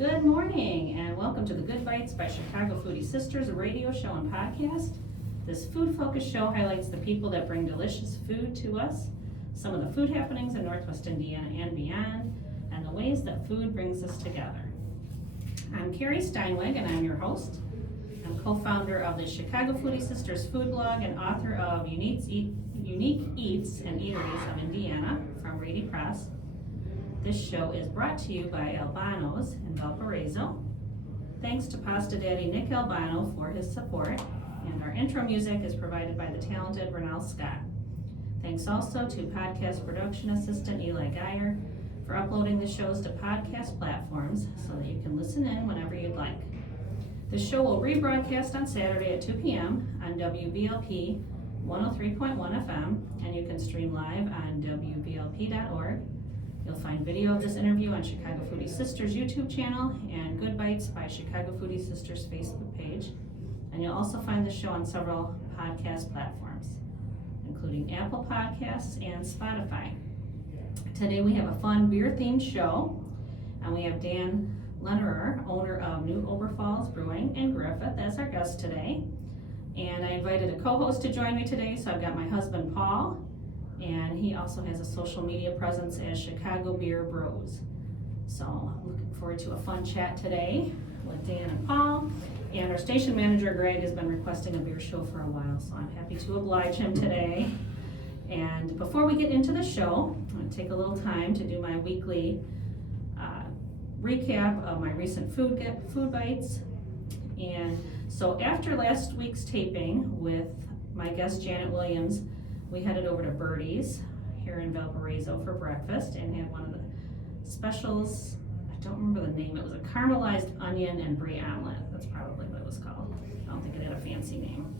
Good morning and welcome to the Good Bites by Chicago Foodie Sisters radio show and podcast. This food-focused show highlights the people that bring delicious food to us, some of the food happenings in Northwest Indiana and beyond, and the ways that food brings us together. I'm Carrie Steinweg and I'm your host. I'm co-founder of the Chicago Foodie Sisters food blog and author of Unique Eats and Eateries of Indiana from Reedy Press. This show is brought to you by Albano's in Valparaiso. Thanks to Pasta Daddy Nick Albano for his support, and our intro music is provided by the talented Renell Scott. Thanks also to podcast production assistant Eli Geyer for uploading the shows to podcast platforms so that you can listen in whenever you'd like. The show will rebroadcast on Saturday at 2 p.m. on WBLP 103.1 FM, and you can stream live on WBLP.org. You'll find video of this interview on Chicago Foodie Sisters YouTube channel and Good Bites by Chicago Foodie Sisters Facebook page. And you'll also find the show on several podcast platforms, including Apple Podcasts and Spotify. Today we have a fun beer-themed show, and we have Dan Lehnerer, owner of New Oberpfalz Brewing in Griffith, as our guest today. And I invited a co-host to join me today, so I've got my husband Paul, and he also has a social media presence as Chicago Beer Brews. So I'm looking forward to a fun chat today with Dan and Paul. And our station manager Greg has been requesting a beer show for a while, so I'm happy to oblige him today. And before we get into the show, I'm going to take a little time to do my weekly recap of my recent food bites. And so after last week's taping with my guest Janet Williams, we headed over to BYTES here in Valparaiso for breakfast and had one of the specials. I don't remember the name. It was a caramelized onion and brie omelet. That's probably what it was called. I don't think it had a fancy name.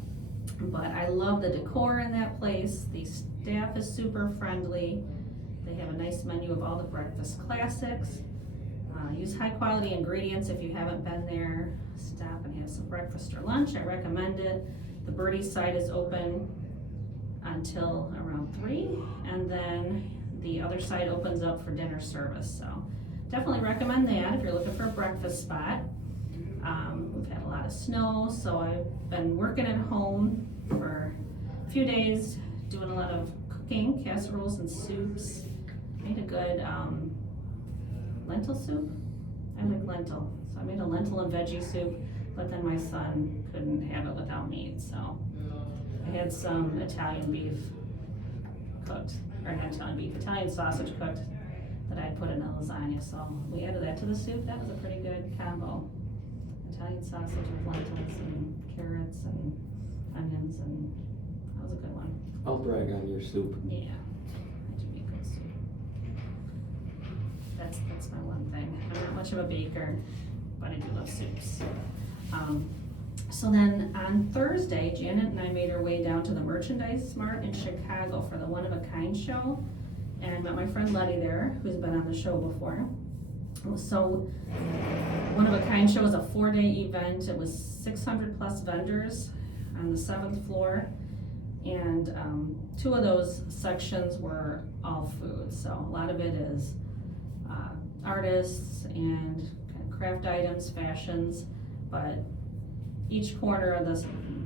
But I love the decor in that place. The staff is super friendly. They have a nice menu of all the breakfast classics. Use high quality ingredients. If you haven't been there, stop and have some breakfast or lunch. I recommend it. The BYTES side is open until around 3, and then the other side opens up for dinner service. So definitely recommend that if you're looking for a breakfast spot. We've had a lot of snow, so I've been working at home for a few days, doing a lot of cooking, casseroles and soups. Made a good lentil soup. I like lentil, so I made a lentil and veggie soup, but then my son couldn't have it without meat, so I had some Italian beef cooked, or not Italian beef, Italian sausage cooked that I put in a lasagna. So we added that to the soup. That was a pretty good combo. Italian sausage with lentils and carrots and onions, and that was a good one. I'll brag on your soup. Yeah, that should be a good soup. That's my one thing. I'm not much of a baker, but I do love soups. So then on Thursday, Janet and I made our way down to the Merchandise Mart in Chicago for the One of a Kind show, and met my friend Letty there, who's been on the show before. So One of a Kind show is a 4-day event. It was 600 plus vendors on the 7th floor, and 2 of those sections were all food. So a lot of it is artists and kind of craft items, fashions, but each corner of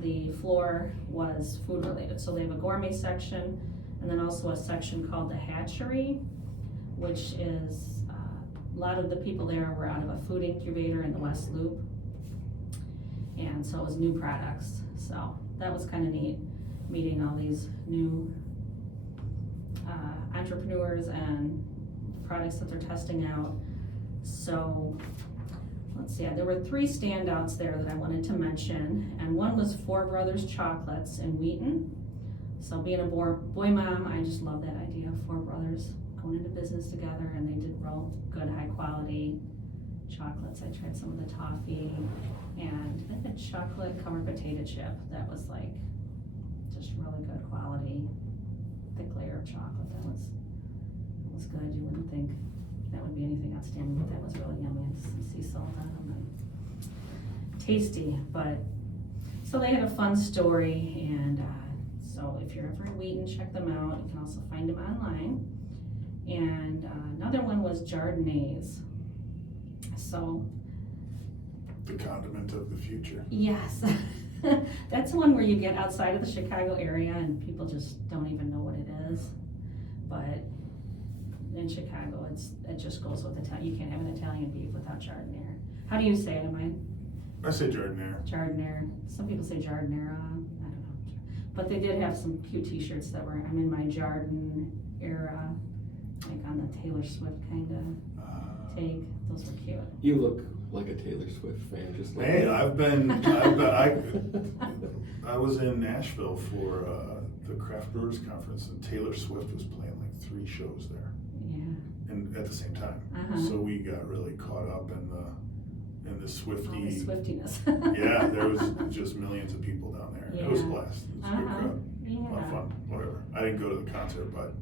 the floor was food related. So they have a gourmet section, and then also a section called the Hatchery, which is a lot of the people there were out of a food incubator in the West Loop, and so it was new products. So that was kind of neat, meeting all these new entrepreneurs and products that they're testing out. So let's see, there were 3 standouts there that I wanted to mention, and one was Four Brothers Chocolates in Wheaton. So being a boy mom, I just love that idea of 4 brothers going into business together, and they did real good, high quality chocolates. I tried some of the toffee, and they had chocolate covered potato chip that was like just really good quality, thick layer of chocolate. That was good. You wouldn't think that would be anything outstanding, but that was really yummy. And some sea salt on them and tasty. But so they had a fun story, and so if you're ever in Wheaton, check them out. You can also find them online. And another one was Jardinese. So The condiment of the future. Yes. That's one where you get outside of the Chicago area and people just don't even know what it is. But in Chicago, it just goes with Italian. You can't have an Italian beef without giardiniera. How do you say it? I say giardiniera. Giardiniera. Some people say giardiniera. I don't know. But they did have some cute T-shirts that were I'm in my Jardin era, like on the Taylor Swift kind of take. Those were cute. You look like a Taylor Swift fan, just like Hey, I was in Nashville for the Craft Brewers Conference, and Taylor Swift was playing like 3 shows there. Yeah. And at the same time. So we got really caught up in the Swiftie. All the Swiftiness. Yeah, there was just millions of people down there. Yeah. It was a blast. It was a good crowd. Yeah. A lot of fun. Whatever. I didn't go to the concert, but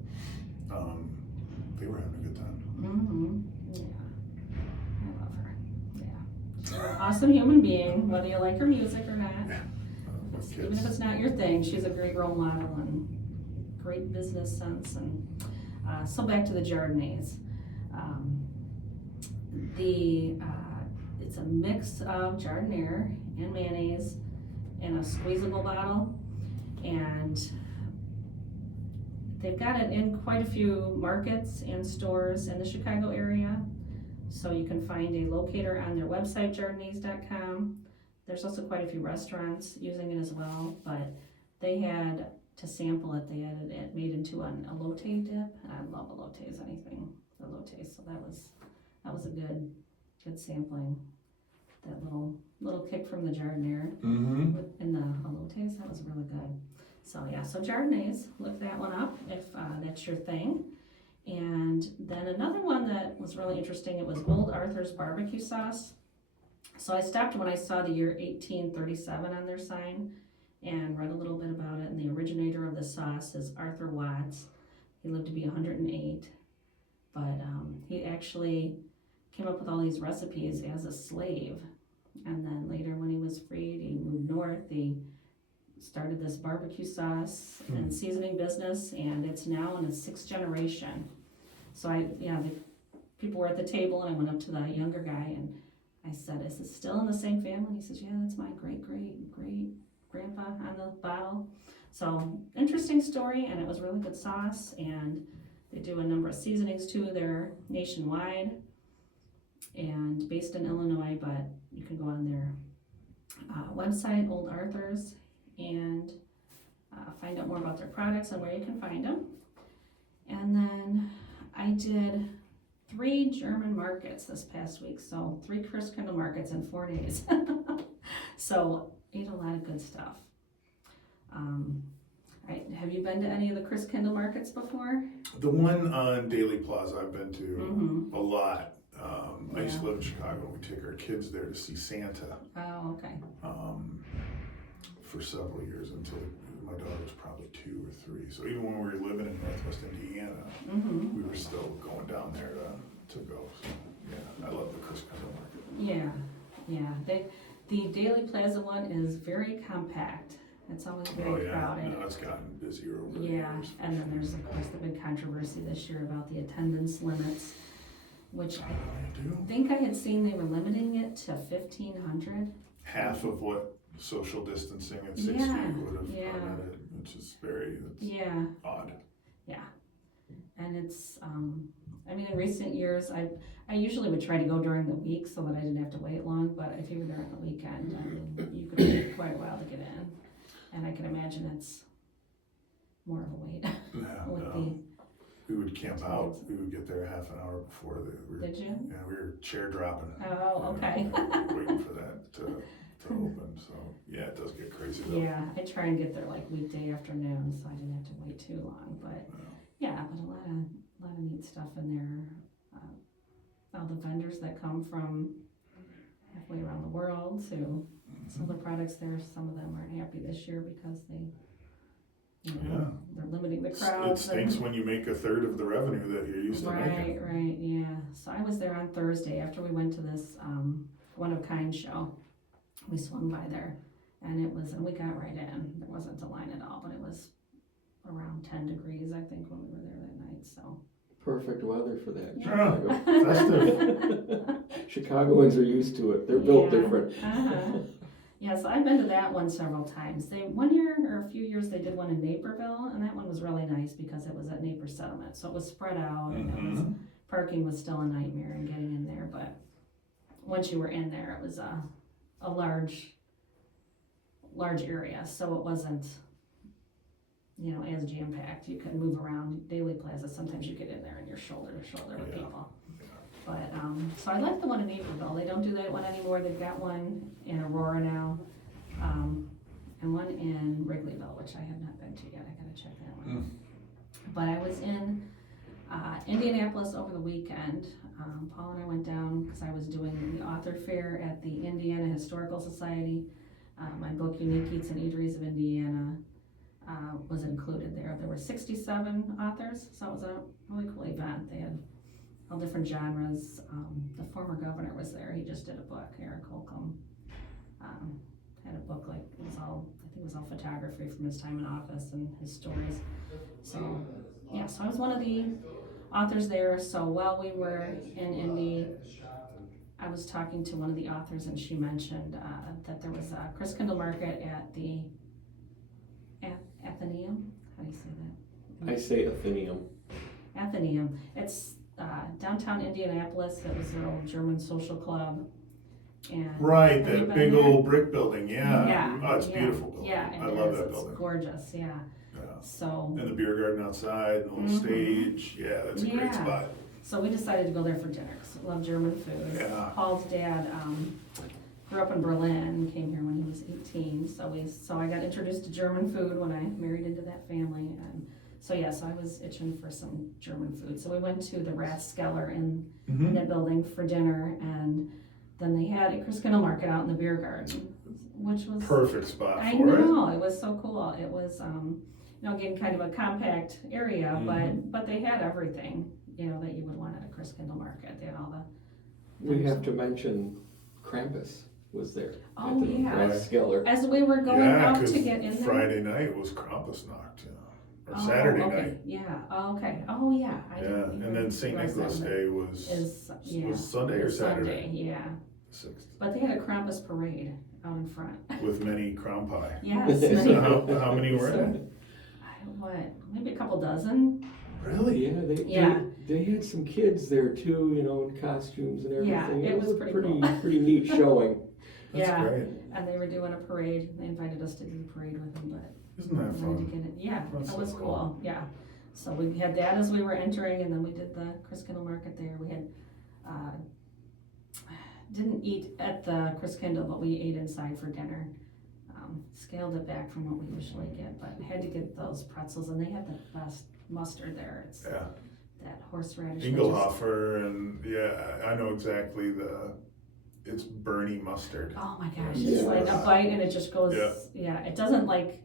they were having a good time. Mm-hmm. Yeah. I love her. Yeah. She's an awesome human being, whether you like her music or not. Even if it's not your thing, she's a great role model and great business sense. And so back to the Chardonnays. It's a mix of giardiniera and mayonnaise in a squeezable bottle, and they've got it in quite a few markets and stores in the Chicago area. So you can find a locator on their website, chardonnays.com. There's also quite a few restaurants using it as well, but they had to sample it. They had it made into an elote dip. I love elotes, anything elotes. So that was a good sampling. That little kick from the giardiniera in the elotes, that was really good. So yeah, so Chardonnays, look that one up if that's your thing. And then another one that was really interesting, it was Old Arthur's barbecue sauce. So I stopped when I saw the year 1837 on their sign and read a little bit about it. And the originator of the sauce is Arthur Watts. He lived to be 108, but he actually came up with all these recipes as a slave. And then later when he was freed, he moved north. He started this barbecue sauce and seasoning business, and it's now in its 6th generation. So the people were at the table, and I went up to the younger guy and I said, "Is it still in the same family?" He says, "Yeah, that's my great grandpa on the bottle." So interesting story, and it was really good sauce, and they do a number of seasonings too. They're nationwide and based in Illinois, but you can go on their website, Old Arthur's, and find out more about their products and where you can find them. And then I did 3 German markets this past week, so 3 Christkindl markets in 4 days. So ate a lot of good stuff. Have you been to any of the Christkindl markets before? The one on Daly Plaza I've been to a lot. I used to live in Chicago, and we take our kids there to see Santa. Oh, okay. For several years until my daughter was probably 2 or 3. So even when we were living in Northwest Indiana, we were still going down there to go. So yeah, I love the Christkindl market. Yeah. The Daly Plaza one is very compact. It's always very crowded. No, it's gotten busier over the Yeah, years. and then there's of course the big controversy this year about the attendance limits, which I think I had seen they were limiting it to 1,500. Half of what social distancing at 6 feet would have permitted, which is very odd. Yeah, and it's in recent years I usually would try to go during the week so that I didn't have to wait long, but if you were there on the weekend, you could wait quite a while to get in, and I can imagine it's more of a wait. We would camp out. We would get there half an hour before. Did you? Yeah, we were chair dropping. Oh, okay. Waiting for that to open. So yeah, it does get crazy though. Yeah, I try and get there like weekday afternoon, so I didn't have to wait too long. But but a lot of neat stuff in there. All the vendors that come from halfway around the world to some of the products there. Some of them aren't happy this year because they're limiting the crowds. It stinks when you make a third of the revenue that you're used to making. Right, yeah. So I was there on Thursday after we went to this one of a kind show. We swung by there, and we got right in. There wasn't a line at all, but it was around 10 degrees, I think, when we were there that night. So perfect weather for that. Yeah. Chicago. Festive. Chicagoans are used to it. They're built different. Yeah, so I've been to that one several times. One year or a few years they did one in Naperville, and that one was really nice because it was at Naper Settlement, so it was spread out, and parking was still a nightmare and getting in there. But once you were in there, it was a large area, so it wasn't, as jam-packed. You could move around. Daily Plaza, sometimes you get in there and you're shoulder to shoulder with people. But, so I like the one in Naperville. They don't do that one anymore. They've got one in Aurora now, and one in Wrigleyville, which I have not been to yet. I gotta check that one. But I was in Indianapolis over the weekend. Paul and I went down because I was doing the author fair at the Indiana Historical Society. My book, Unique Eats and Eateries of Indiana, was included there. There were 67 authors, so it was a really cool event. They had all different genres. The former governor was there. He just did a book. Eric Holcomb had a book, I think it was all photography from his time in office and his stories. So yeah, so I was one of the authors there. So while we were in Indy, I was talking to one of the authors, and she mentioned that there was a Chris Kindle market at the Athenaeum. How do you say that? I say Athenaeum. Athenaeum. It's downtown Indianapolis. It was their old German social club. And right, that big old brick building. Yeah. Oh, it's beautiful building. Yeah, I love that building. It's gorgeous. Yeah. So. And the beer garden outside, the little stage. Yeah, that's a great spot. So we decided to go there for dinner because we love German food. Yeah. Paul's dad grew up in Berlin, came here when he was 18. So I got introduced to German food when I married into that family, and so I was itching for some German food. So we went to the Rathskeller in that building for dinner, and then they had a Chris Kindle market out in the beer garden, which was perfect spot for it. I know, it was so cool. It was again kind of a compact area, but they had everything that you would want at a Chris Kindle market. They had all the. We have to mention Krampus was there. Oh, yeah. Rathskeller. As we were going out to get in there. Friday night was Krampusnacht, or Saturday night. Yeah. Oh, okay. Oh, yeah. And then St. Nicholas Day was Sunday or Saturday? Yeah. 6th. But they had a Krampus parade out in front. With many crown pie. Yes. So how many were there? Maybe a couple dozen. Really? Yeah, they had some kids there too, in costumes and everything. Yeah, it was a pretty cool. pretty neat showing. That's great. And they were doing a parade. They invited us to do the parade with them, but isn't that fun? It was cool. Yeah. So we had that as we were entering, and then we did the Chris Kindle market there. We had didn't eat at the Chris Kindle, but we ate inside for dinner. Scaled it back from what we usually get, but had to get those pretzels, and they had the best mustard there. It's that horseradish. Engelhofer, and I know exactly it's Bernie mustard. Oh my gosh, it's like a bite and it just goes, it doesn't like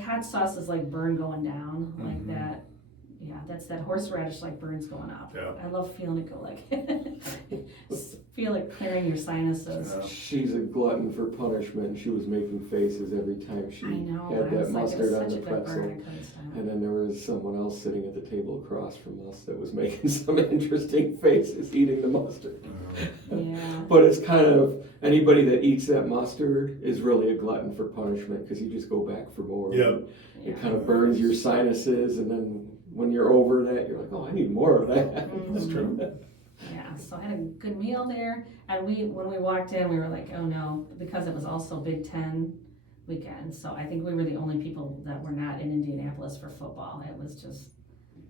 hot sauce is like burn going down, like that. Yeah, that's that horseradish like burns going up. Yeah. I love feeling it go like, feel it clearing your sinuses. Yeah. She's a glutton for punishment. She was making faces every time she had that mustard on the pretzel. And then there was someone else sitting at the table across from us that was making some interesting faces eating the mustard. Yeah. But it's kind of, anybody that eats that mustard is really a glutton for punishment because you just go back for more. Yeah. It kind of burns your sinuses, and then when you're over that, you're like, oh, I need more of that. That's true. Yeah, so I had a good meal there, and when we walked in, we were like, oh no, because it was also Big Ten weekend, so I think we were the only people that were not in Indianapolis for football. It was just,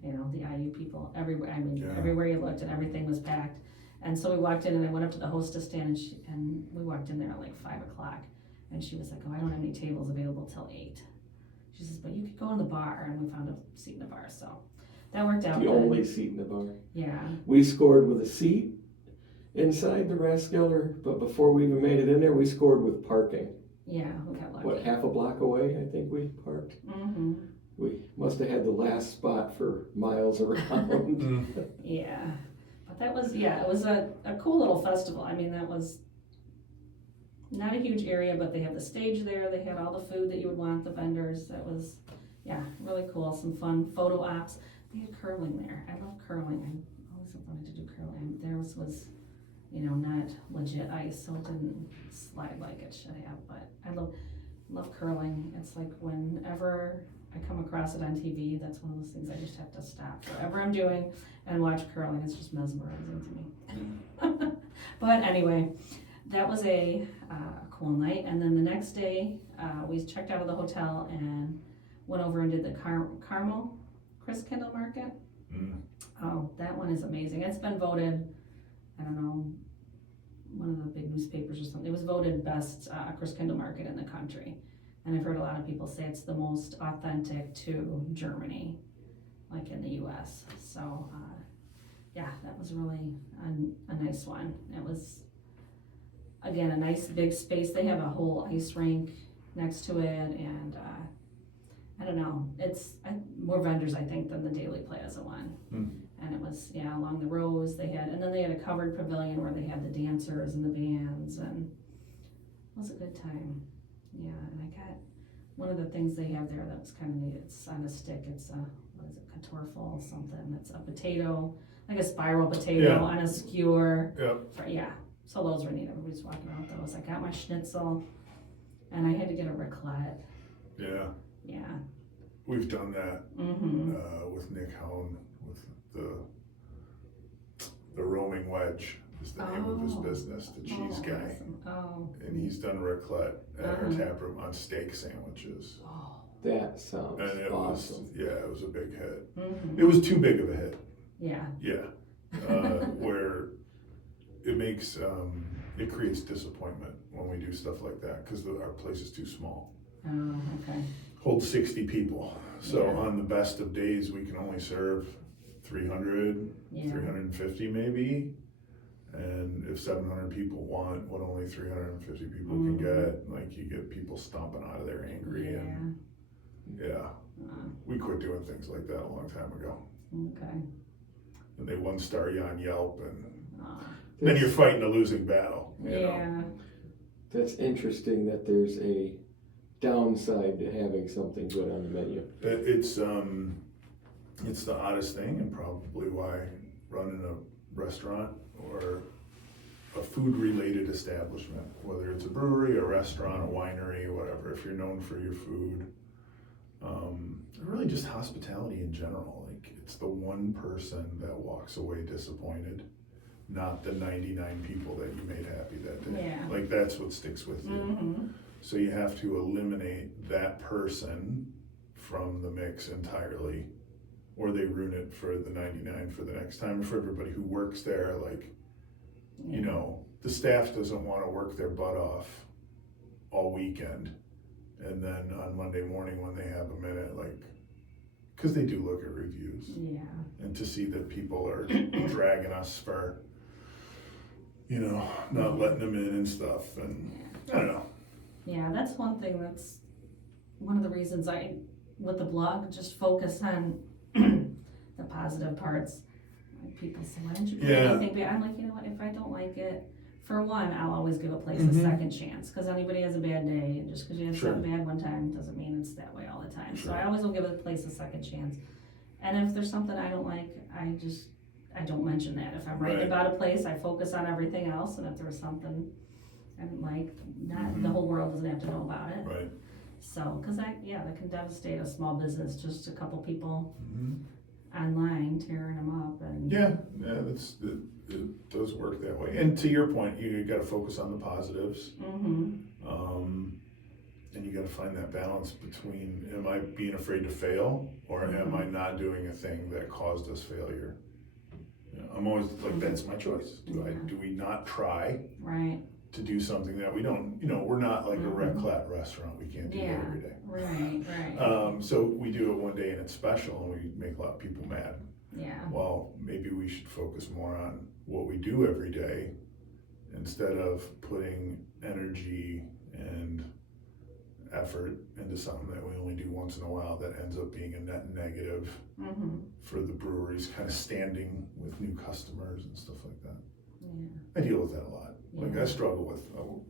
the IU people everywhere. I mean, everywhere you looked, and everything was packed. And so we walked in, and I went up to the hostess stand, and we walked in there at like 5 o'clock, and she was like, oh, I don't have any tables available till 8. She says, but you could go in the bar, and we found a seat in the bar, so that worked out. The only seat in the bar. Yeah. We scored with a seat inside the Rathskeller, but before we even made it in there, we scored with parking. Yeah, we got lucky. Half a block away, I think we parked. We must have had the last spot for miles around. Yeah, but that was, it was a cool little festival. I mean, that was not a huge area, but they had the stage there. They had all the food that you would want, the vendors. That was, really cool. Some fun photo ops. they had curling there. I love curling. I always wanted to do curling. Theirs was, not legit ice, so it didn't slide like it should have, but I love curling. It's like whenever I come across it on TV, that's one of those things I just have to stop whatever I'm doing and watch curling. It's just mesmerizing to me. But anyway, that was a cool night. And then the next day, we checked out of the hotel and went over and did the caramel Christkindl market. Oh, that one is amazing. It's been voted, I don't know, one of the big newspapers or something. It was voted best Christkindl market in the country. And I've heard a lot of people say it's the most authentic to Germany, like in the US. So, yeah, that was really a nice one. It was, again, a nice big space. They have a whole ice rink next to it, and I don't know, it's more vendors, I think, than the Daily Plaza one. And it was, along the rows they had, and then they had a covered pavilion where they had the dancers and the bands, and it was a good time. Yeah, and I got one of the things they have there that was kind of neat. It's on a stick. It's what is it, Kartoffel something. It's a potato, like a spiral potato on a skewer. Yep. So those were neat. Everybody's walking around with those. I got my schnitzel, and I had to get a raclette. Yeah. Yeah. We've done that with Nick Hone with the Roaming Wedge is the name of his business, the cheese guy. Awesome. Oh. And he's done raclette at our tap room on steak sandwiches. Oh. That sounds awesome. It was a big hit. It was too big of a hit. Yeah. Yeah. Where it makes, it creates disappointment when we do stuff like that because our place is too small. Oh, okay. Holds 60 people. So on the best of days, we can only serve 300, 350 maybe. And if 700 people want what only 350 people can get, like you get people stomping out of there angry. And we quit doing things like that a long time ago. Okay. And they 1-star you on Yelp, and then you're fighting a losing battle. You know? That's interesting that there's a downside to having something good on the menu. It's the oddest thing, and probably why running a restaurant or a food-related establishment, whether it's a brewery, a restaurant, a winery, or whatever, if you're known for your food, really just hospitality in general, like it's the one person that walks away disappointed, not the 99 people that you made happy that day. Like that's what sticks with you. So you have to eliminate that person from the mix entirely, or they ruin it for the 99 for the next time, or for everybody who works there. Like, the staff doesn't want to work their butt off all weekend, and then on Monday morning when they have a minute, like, because they do look at reviews. And to see that people are dragging us for, not letting them in and stuff, and I don't know. Yeah, that's one thing. That's one of the reasons I, with the blog, just focus on the positive parts. Like people say, why don't you put anything bad? I'm like, you know what, if I don't like it, for one, I'll always give a place a second chance, because anybody has a bad day, and just because you have something bad one time doesn't mean it's that way all the time. So I always will give a place a second chance. And if there's something I don't like, I don't mention that. If I'm writing about a place, I focus on everything else, and if there's something I don't like, the whole world doesn't have to know about it. Right. So, because that can devastate a small business, just a couple people online tearing them up. And it does work that way. And to your point, you got to focus on the positives. And you got to find that balance between, am I being afraid to fail, or am I not doing a thing that caused us failure? I'm always like, that's my choice. Do we not try to do something that we don't, we're not like a raclette restaurant. We can't do that every day. Right. So we do it one day and it's special, and we make a lot of people mad. Well, maybe we should focus more on what we do every day instead of putting energy and effort into something that we only do once in a while that ends up being a net negative for the breweries kind of standing with new customers and stuff like that. I deal with that a lot. Like I struggle with, how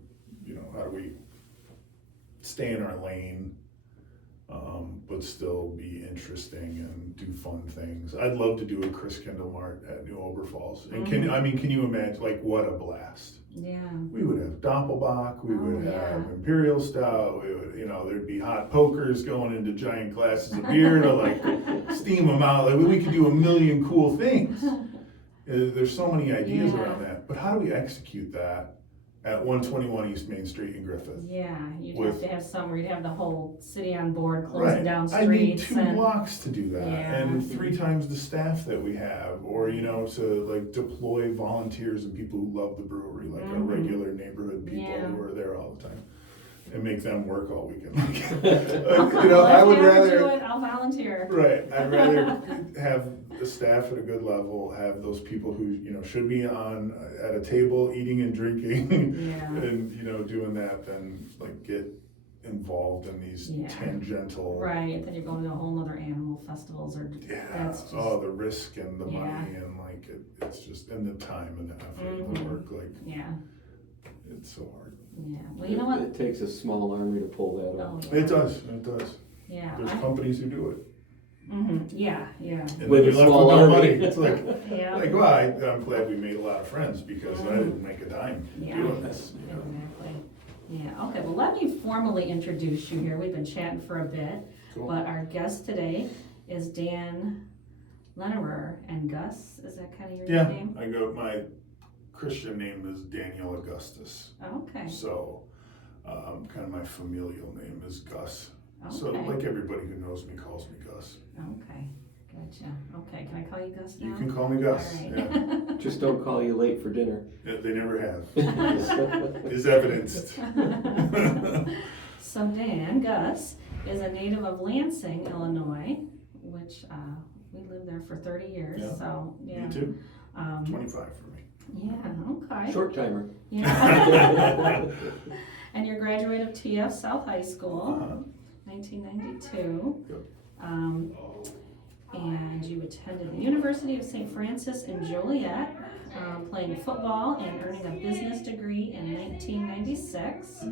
do we stay in our lane but still be interesting and do fun things. I'd love to do a Chris Kendall Mart at New Oberpfalz. And can you imagine, like, what a blast. Yeah. We would have Doppelbock, we would have Imperial Stout, we would, there'd be hot pokers going into giant glasses of beer to like steam them out. Like, we could do a million cool things. There's so many ideas around that. But how do we execute that at 121 East Main Street in Griffith? Yeah, you'd have to have somewhere, you'd have the whole city on board closing down streets. I need 2 blocks to do that, and 3 times the staff that we have, or to like deploy volunteers and people who love the brewery, like our regular neighborhood people who are there all the time, and make them work all weekend. I would rather do it. I'll volunteer. Right, I'd rather have the staff at a good level, have those people who should be at a table eating and drinking, and doing that, than like get involved in these tangential. Right, then you're going to a whole nother animal festivals or that's just, the risk and the money and like it's just, and the time and the effort and the work, like it's so hard. Yeah, well, you know what? It takes a small army to pull that off. It does. Yeah. There's companies who do it. Yeah. And with a small no army. money. It's like, I'm glad we made a lot of friends because I didn't make a dime doing this. Exactly. Yeah, okay, well, let me formally introduce you here. We've been chatting for a bit, but our guest today is Dan Lehnerer, and Gus, is that kind of your name? Yeah, my Christian name is Daniel Augustus. Okay. So, kind of my familial name is Gus. Okay. So, like everybody who knows me calls me Gus. Okay, gotcha. Okay, can I call you Gus now? You can call me Gus. All right. Yeah. Just don't call you late for dinner. They never have. Is evidenced. So Dan, Gus, is a native of Lansing, Illinois, which we lived there for 30 years. Yeah. So, Me too. 25 for me. Yeah, okay. Short timer. Yeah. And you're a graduate of TF South High School, 1992. Yep. And you attended the University of St. Francis in Joliet, playing football and earning a business degree in 1996.